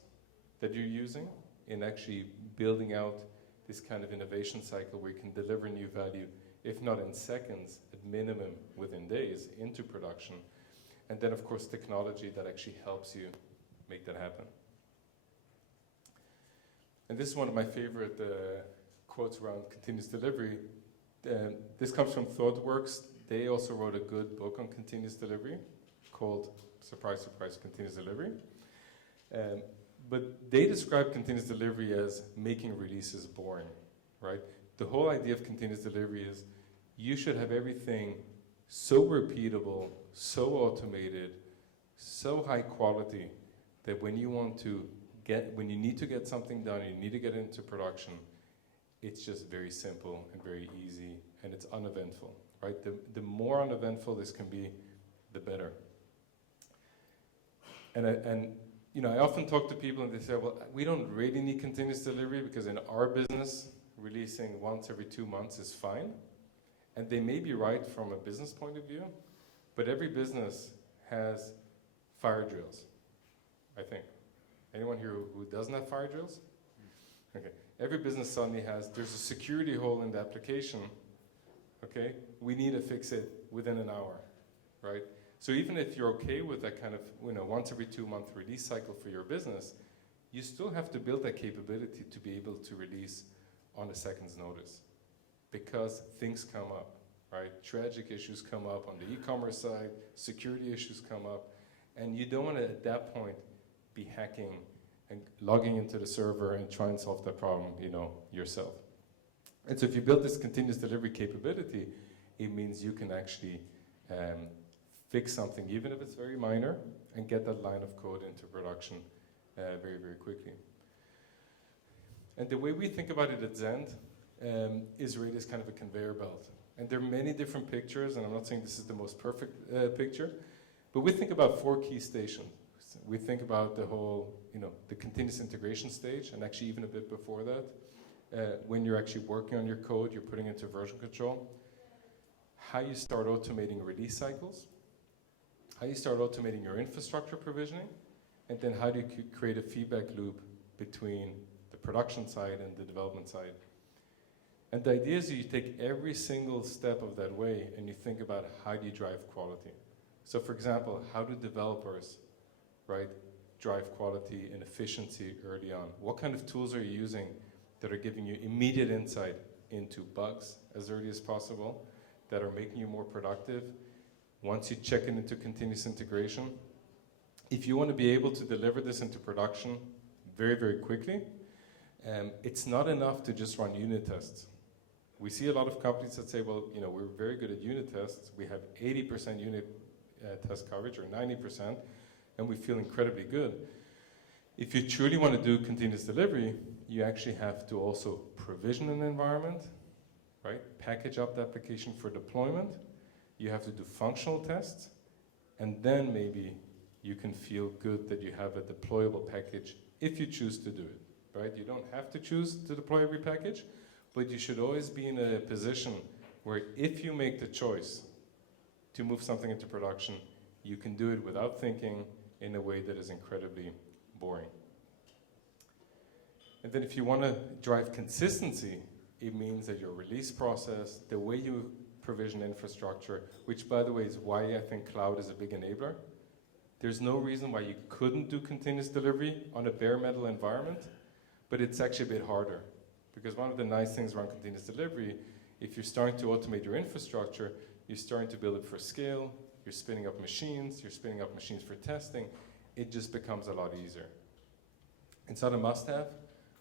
that you're using in actually building out this kind of innovation cycle where you can deliver new value, if not in seconds, at minimum within days, into production. And then, of course, technology that actually helps you make that happen. And this is one of my favorite quotes around continuous delivery. This comes from ThoughtWorks. They also wrote a good book on continuous delivery called, surprise, surprise, continuous delivery. But they describe continuous delivery as making releases boring, right? The whole idea of continuous delivery is you should have everything so repeatable, so automated, so high quality that when you need to get something done, you need to get into production, it's just very simple and very easy, and it's uneventful, right? The more uneventful this can be, the better. And I often talk to people and they say, well, we don't really need continuous delivery because in our business, releasing once every 2 months is fine. And they may be right from a business point of view, but every business has fire drills, I think. Anyone here who doesn't have fire drills? Okay. Every business suddenly there's a security hole in the application, okay? We need to fix it within an hour, right? So even if you're okay with that kind of, once every 2 month release cycle for your business, you still have to build that capability to be able to release on a second's notice because things come up, right? Tragic issues come up on the e-commerce side, security issues come up, and you don't want to, at that point, be hacking and logging into the server and try and solve that problem, yourself. And so if you build this continuous delivery capability, it means you can actually fix something, even if it's very minor, and get that line of code into production very, very quickly. And the way we think about it at Zend is really as kind of a conveyor belt. And there are many different pictures, and I'm not saying this is the most perfect picture, but we think about 4 key stations. We think about the whole, the continuous integration stage, and actually even a bit before that, when you're actually working on your code, you're putting into version control, how you start automating release cycles, how you start automating your infrastructure provisioning, and then how do you create a feedback loop between the production side and the development side. And the idea is that you take every single step of that way and you think about how do you drive quality. So for example, how do developers, right, drive quality and efficiency early on? What kind of tools are you using that are giving you immediate insight into bugs as early as possible, that are making you more productive? Once you check it into continuous integration, if you want to be able to deliver this into production very, very quickly, it's not enough to just run unit tests. We see a lot of companies that say, well, we're very good at unit tests. We have 80% unit test coverage, or 90%, and we feel incredibly good. If you truly want to do continuous delivery, you actually have to also provision an environment, right? Package up the application for deployment. You have to do functional tests, and then maybe you can feel good that you have a deployable package if you choose to do it, right? You don't have to choose to deploy every package, but you should always be in a position where if you make the choice to move something into production, you can do it without thinking in a way that is incredibly boring. And then if you want to drive consistency, it means that your release process, the way you provision infrastructure, which by the way is why I think cloud is a big enabler. There's no reason why you couldn't do continuous delivery on a bare metal environment, but it's actually a bit harder. Because one of the nice things around continuous delivery, if you're starting to automate your infrastructure, you're starting to build it for scale, you're spinning up machines, for testing, it just becomes a lot easier. It's not a must-have,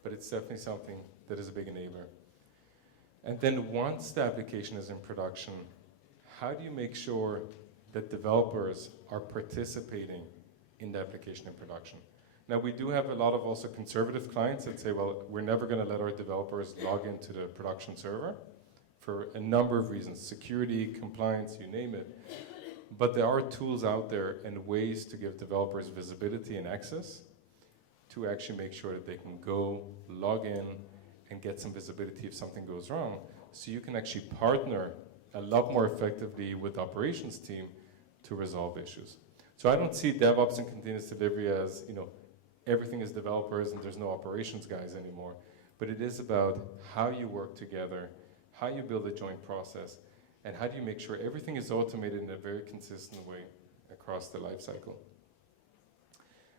but it's definitely something that is a big enabler. And then once the application is in production, how do you make sure that developers are participating in the application in production? Now, we do have a lot of also conservative clients that say, well, we're never going to let our developers log into the production server for a number of reasons, security, compliance, you name it. But there are tools out there and ways to give developers visibility and access to actually make sure that they can go, log in, and get some visibility if something goes wrong. So you can actually partner a lot more effectively with the operations team to resolve issues. So I don't see DevOps and continuous delivery as, everything is developers and there's no operations guys anymore. But it is about how you work together, how you build a joint process, and how do you make sure everything is automated in a very consistent way across the life cycle.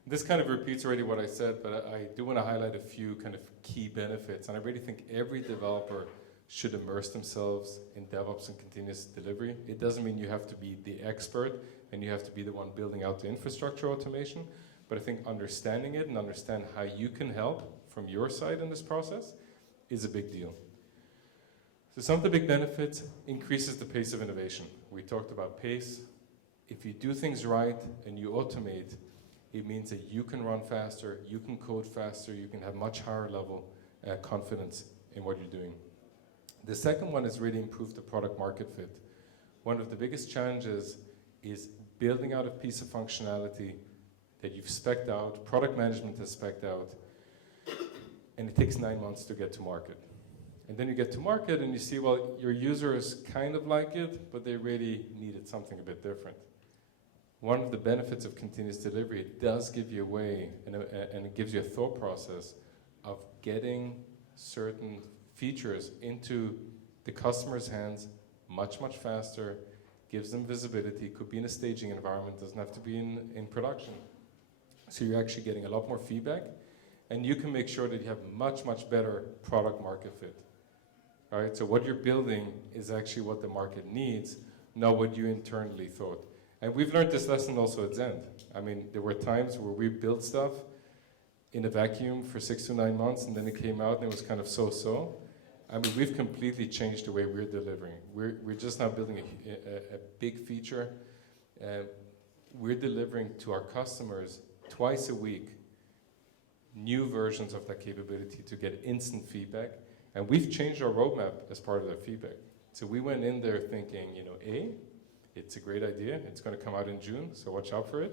This kind of repeats already what I said, but I do want to highlight a few kind of key benefits. And I really think every developer should immerse themselves in DevOps and continuous delivery. It doesn't mean you have to be the expert and you have to be the one building out the infrastructure automation, but I think understanding it and understand how you can help from your side in this process is a big deal. So some of the big benefits increases the pace of innovation. We talked about pace. If you do things right and you automate, it means that you can run faster, you can code faster, you can have much higher level confidence in what you're doing. The second one is really improve the product market fit. One of the biggest challenges is building out a piece of functionality that you've spec'd out, product management has spec'd out, and it takes 9 months to get to market. And then you get to market and you see, well, your users kind of like it, but they really needed something a bit different. One of the benefits of continuous delivery, it does give you a way, and it gives you a thought process of getting certain features into the customer's hands much, much faster, gives them visibility, could be in a staging environment, doesn't have to be in production. So you're actually getting a lot more feedback, and you can make sure that you have much, much better product market fit. All right, so what you're building is actually what the market needs, not what you internally thought. And we've learned this lesson also at Zend. I mean, there were times where we built stuff in a vacuum for 6 to 9 months, and then it came out and it was kind of so-so. I mean, we've completely changed the way we're delivering. We're just not building a big feature. We're delivering to our customers twice a week new versions of that capability to get instant feedback. And we've changed our roadmap as part of that feedback. So we went in there thinking, it's a great idea. It's going to come out in June, so watch out for it.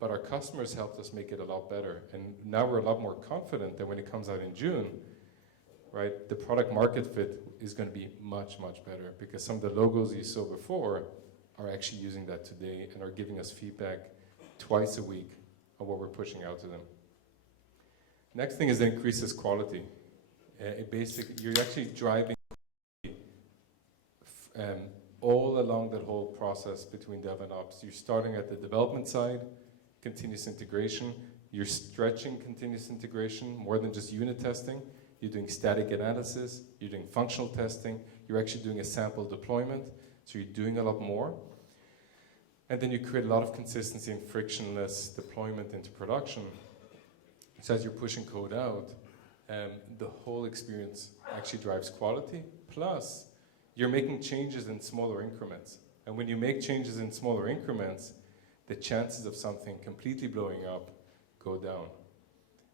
But our customers helped us make it a lot better. And now we're a lot more confident that when it comes out in June, right, the product market fit is going to be much, much better, because some of the logos you saw before are actually using that today and are giving us feedback twice a week on what we're pushing out to them. Next thing is it increases quality. You're actually driving all along that whole process between dev and ops. You're starting at the development side, continuous integration. You're stretching continuous integration more than just unit testing. You're doing static analysis. You're doing functional testing. You're actually doing a sample deployment. So you're doing a lot more. And then you create a lot of consistency and frictionless deployment into production. So as you're pushing code out, the whole experience actually drives quality. Plus, you're making changes in smaller increments. And when you make changes in smaller increments, the chances of something completely blowing up go down.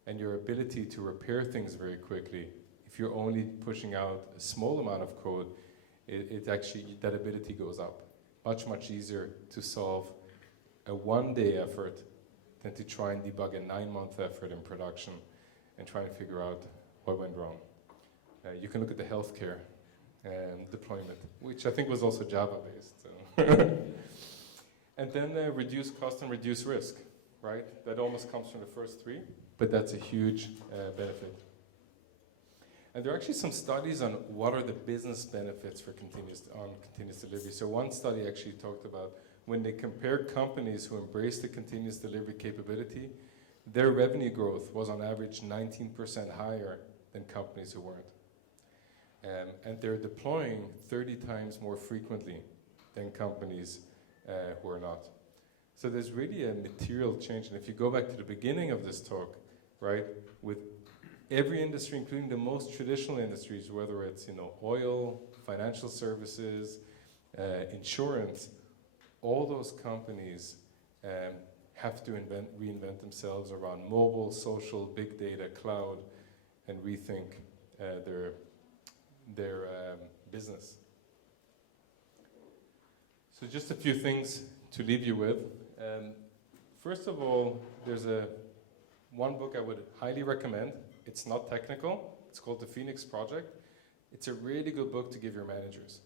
And your ability to repair things very quickly, if you're only pushing out a small amount of code, that ability goes up. Much, much easier to solve a one-day effort than to try and debug a 9-month effort in production and try and figure out what went wrong. You can look at the healthcare deployment, which I think was also Java-based. So. And then reduce cost and reduce risk, right? That almost comes from the first three, but that's a huge benefit. And there are actually some studies on what are the business benefits for continuous delivery. So one study actually talked about when they compared companies who embraced the continuous delivery capability, their revenue growth was on average 19% higher than companies who weren't. And they're deploying 30 times more frequently than companies who are not. So there's really a material change. And if you go back to the beginning of this talk, right, with every industry, including the most traditional industries, whether it's oil, financial services, insurance, all those companies have to reinvent themselves around mobile, social, big data, cloud, and rethink their business. So just a few things to leave you with. First of all, there's one book I would highly recommend. It's not technical. It's called The Phoenix Project. It's a really good book to give your managers.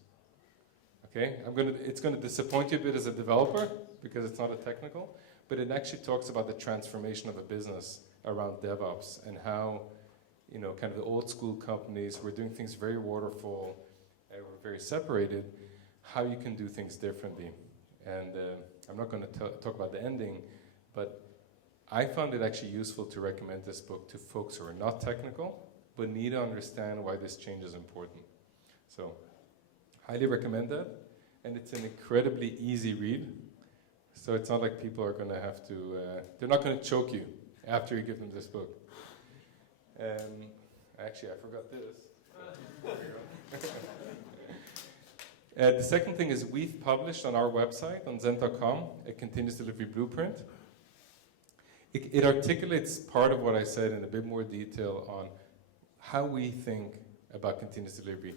Okay, it's going to disappoint you a bit as a developer because it's not a technical, but it actually talks about the transformation of a business around DevOps and how, kind of the old school companies were doing things very waterfall, were very separated, how you can do things differently. And I'm not going to talk about the ending, but I found it actually useful to recommend this book to folks who are not technical, but need to understand why this change is important. So, highly recommend that. And it's an incredibly easy read. So it's not like people are going to have to, they're not going to choke you after you give them this book. Actually, I forgot this. The second thing is we've published on our website, on Zent.com, a continuous delivery blueprint. It articulates part of what I said in a bit more detail on how we think about continuous delivery.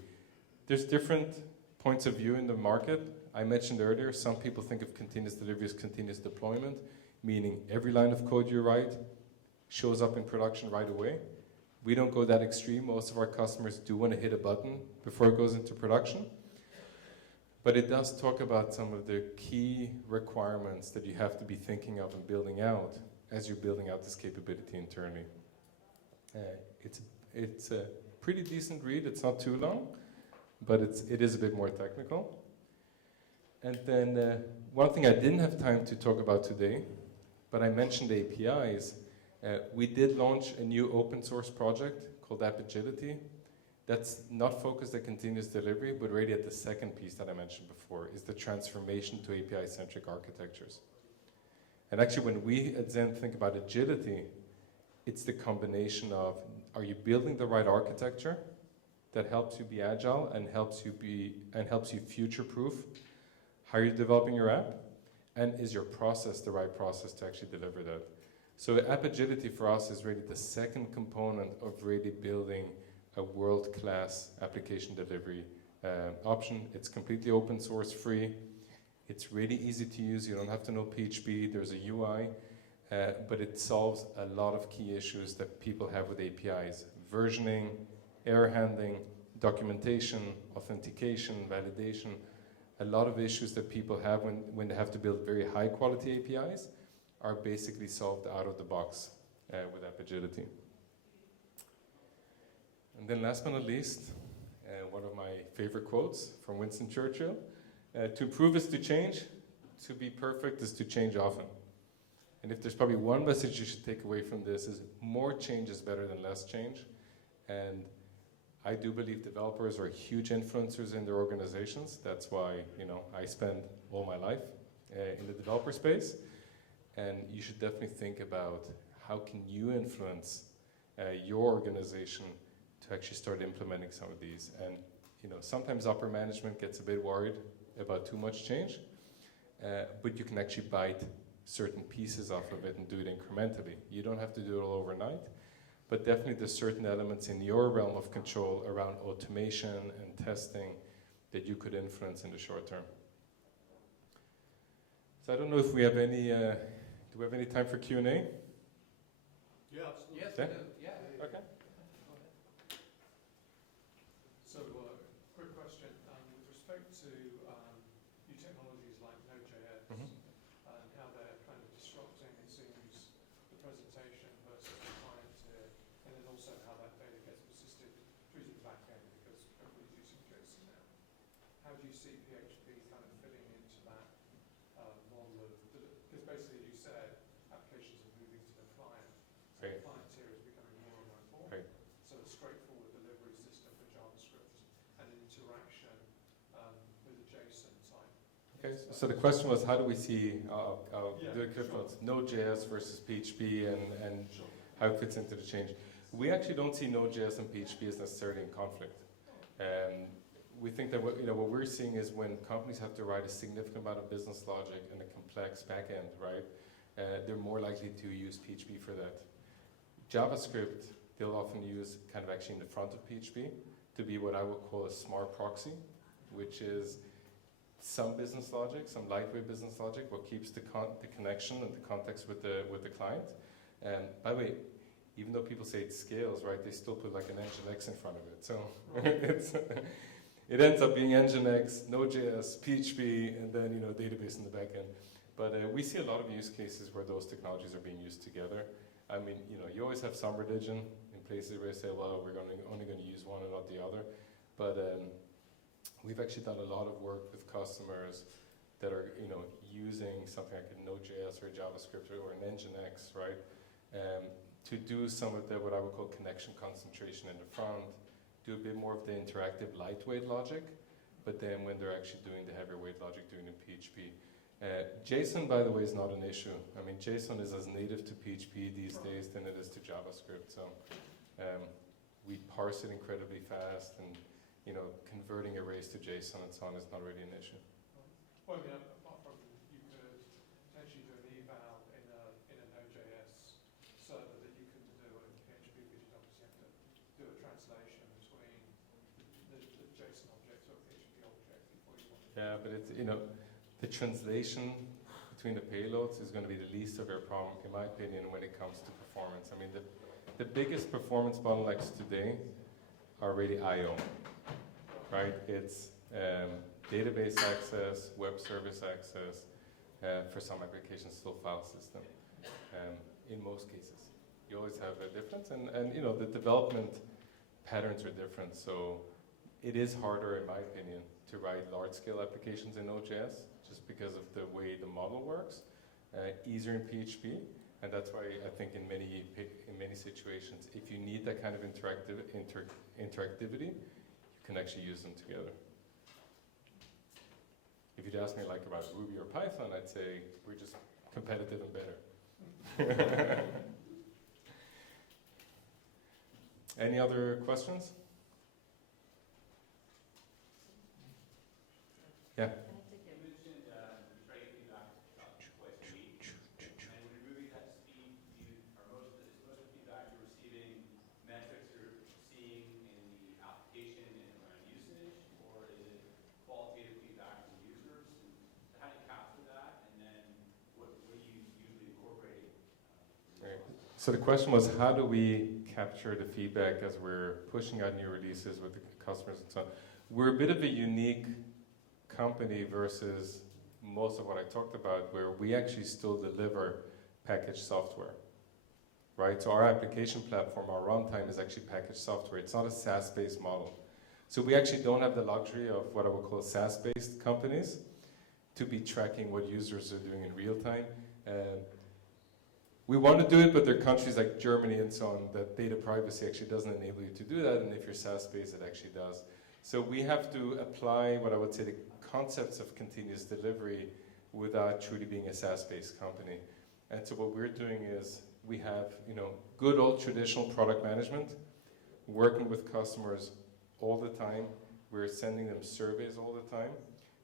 There's different points of view in the market. I mentioned earlier, some people think of continuous delivery as continuous deployment, meaning every line of code you write shows up in production right away. We don't go that extreme. Most of our customers do want to hit a button before it goes into production. But it does talk about some of the key requirements that you have to be thinking of and building out as you're building out this capability internally. It's a pretty decent read. It's not too long, but it is a bit more technical. And then one thing I didn't have time to talk about today, but I mentioned APIs. We did launch a new open source project called App Agility. That's not focused at continuous delivery, but really at the second piece that I mentioned before, is the transformation to API-centric architectures. And actually, when we at Zen think about agility, it's the combination of, are you building the right architecture that helps you be agile and helps you future-proof? How are you developing your app? And is your process the right process to actually deliver that? So app agility for us is really the second component of really building a world-class application delivery option. It's completely open source free. It's really easy to use. You don't have to know PHP. There's a UI, but it solves a lot of key issues that people have with APIs. Versioning, error handling, documentation, authentication, validation. A lot of issues that people have when they have to build very high quality APIs are basically solved out of the box with app agility. And then last but not least, one of my favorite quotes from Winston Churchill, to improve is to change, to be perfect is to change often. And if there's probably one message you should take away from this is more change is better than less change. And I do believe developers are huge influencers in their organizations. That's why, I spend all my life in the developer space. And you should definitely think about how can you influence your organization to actually start implementing some of these. And sometimes upper management gets a bit worried about too much change, but you can actually bite certain pieces off of it and do it incrementally. You don't have to do it all overnight, but definitely there's certain elements in your realm of control around automation and testing that you could influence in the short term. So I don't know if we have any, do we have any time for Q&A? Yeah, absolutely. Yes, Yeah? we do. Yeah. Okay. So, quick question. With respect to new technologies like Node.js Mhm. and how they're kind of disrupting, it seems, the presentation versus the client tier, and then also how that data gets persisted through to the back end because everybody's using JSON now. How do you see PHP kind of fitting into that model of, because basically, as you said, applications are moving to the client. So Right. the client tier is becoming more and more important. Right. So a straightforward delivery system for JavaScript and an interaction with a JSON type. Okay, so the question was, how do we see, I'll Yeah, do a quick sure. notes, Node.js versus PHP and Sure. how it fits into the change. We actually don't see Node.js and PHP as necessarily in conflict. We think that what we're seeing is when companies have to write a significant amount of business logic and a complex backend, right? They're more likely to use PHP for that. JavaScript, they'll often use kind of actually in the front of PHP to be what I would call a smart proxy, which is some business logic, some lightweight business logic, what keeps the connection and the context with the client. And by the way, even though people say it scales, right, they still put like an Nginx in front of it. So it ends up being Nginx, Node.js, PHP, and then database in the back end. But we see a lot of use cases where those technologies are being used together. I mean, you always have some religion in places where you say, well, we're only going to use one and not the other. But we've actually done a lot of work with customers that are, using something like a Node.js or a JavaScript or an Nginx, right, to do some of the what I would call connection concentration in the front, do a bit more of the interactive lightweight logic, but then when they're actually doing the heavier weight logic, doing it in PHP. JSON, by the way, is not an issue. I mean, JSON is as native to PHP these days than it is to JavaScript. So we parse it incredibly fast, and converting arrays to JSON and so on is not really an issue. Well, I mean, apart from you could potentially do an eval in a Node.js server that you couldn't do in PHP because you'd obviously have to do a translation between the JSON object or a PHP object before you want to. Yeah, but it's the translation between the payloads is going to be the least of your problem, in my opinion, when it comes to performance. I mean, the biggest performance bottlenecks today are really I/O, right? It's database access, web service access, for some applications, still file system. In most cases, you always have a difference, and the development patterns are different. So it is harder, in my opinion, to write large-scale applications in Node.js just because of the way the model works. Easier in PHP, and that's why I think in many situations, if you need that kind of interactivity, you can actually use them together. If you'd ask me like about Ruby or Python, I'd say we're just competitive and better. Any other questions? Yeah. You mentioned trading that twice a week, and when you're moving that speed, do you So the question was, how do we capture the feedback as we're pushing out new releases with the customers and so on? We're a bit of a unique company versus most of what I talked about, where we actually still deliver packaged software, right? So our application platform, our runtime is actually packaged software. It's not a SaaS-based model. So we actually don't have the luxury of what I would call SaaS-based companies to be tracking what users are doing in real time. We want to do it, but there are countries like Germany and so on that data privacy actually doesn't enable you to do that, and if you're SaaS-based, it actually does. So we have to apply what I would say the concepts of continuous delivery without truly being a SaaS-based company. And so what we're doing is we have, good old traditional product management, working with customers all the time. We're sending them surveys all the time.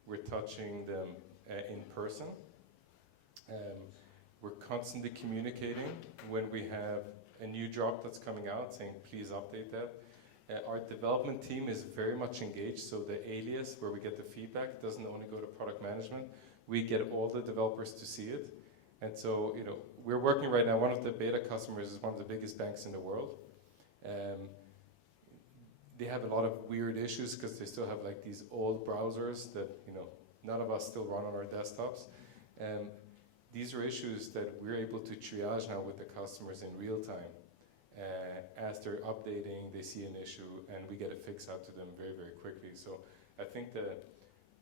We're touching them in person. We're constantly communicating when we have a new drop that's coming out, saying, please update that. Our development team is very much engaged, so the alias, where we get the feedback, doesn't only go to product management. We get all the developers to see it. And so, we're working right now, one of the beta customers is one of the biggest banks in the world. They have a lot of weird issues because they still have like these old browsers that, none of us still run on our desktops. These are issues that we're able to triage now with the customers in real time. As they're updating, they see an issue, and we get a fix out to them very, very quickly. So I think that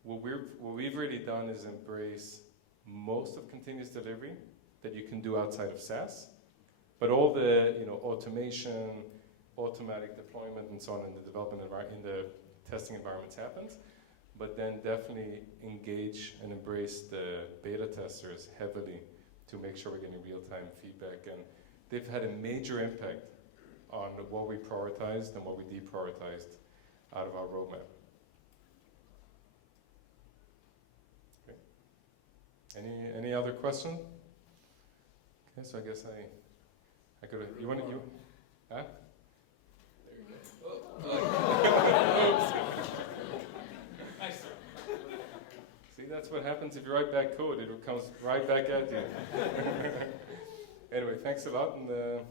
what we've really done is embrace most of continuous delivery that you can do outside of SaaS, but all the automation, automatic deployment, and so on in the development environment, in the testing environments happens. But then definitely engage and embrace the beta testers heavily to make sure we're getting real-time feedback. And they've had a major impact on what we prioritized and what we deprioritized out of our roadmap. Okay. Any other question? Okay, so I guess I could. You want to? Huh? There you go. See, that's what happens if you write bad code. It comes right back at you. Anyway, thanks a lot, and it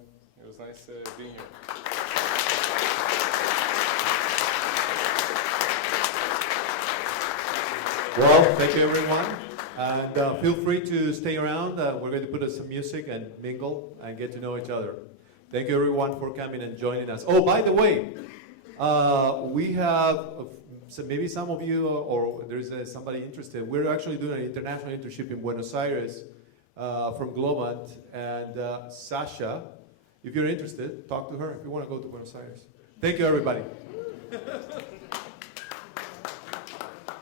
was nice being here. Well, thank you everyone. And feel free to stay around. We're going to put some music and mingle and get to know each other. Thank you everyone for coming and joining us. Oh, by the way, we have, so maybe some of you, or there's somebody interested, we're actually doing an international internship in Buenos Aires from Globant. And Sasha, if you're interested, talk to her if you want to go to Buenos Aires. Thank you everybody.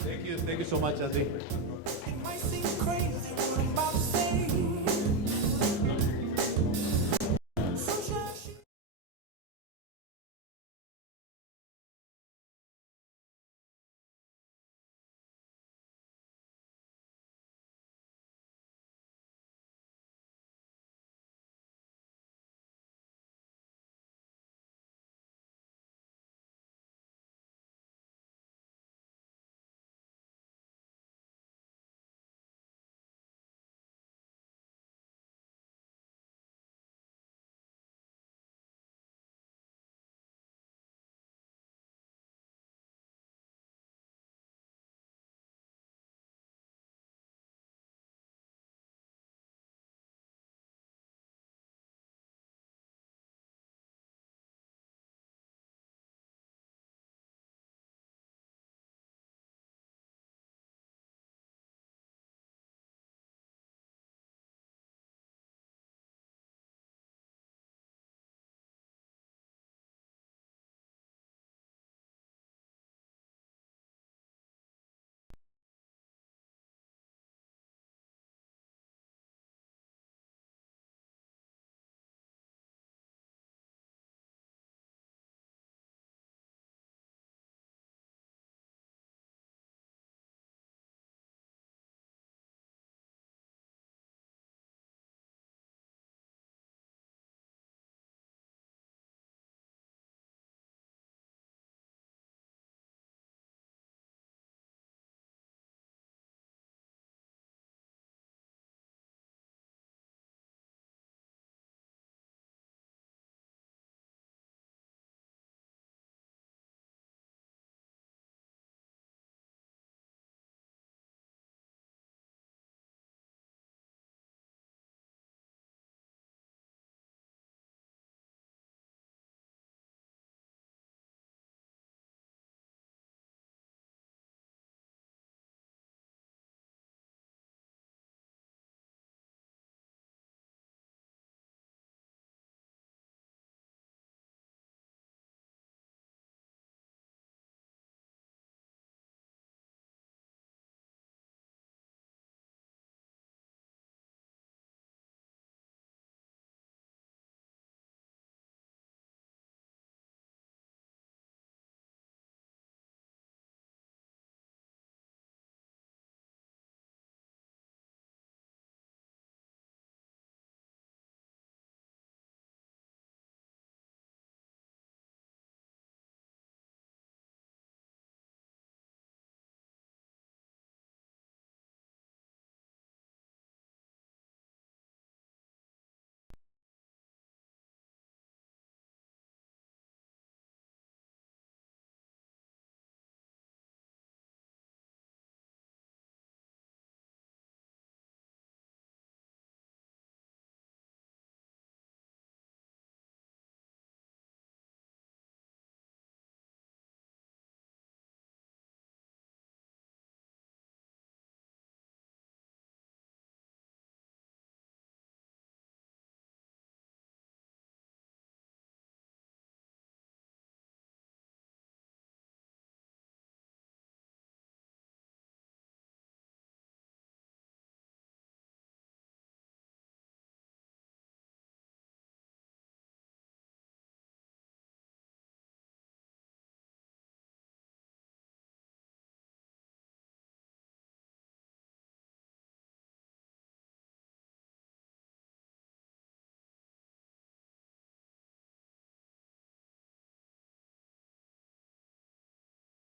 Thank you so much, Andi.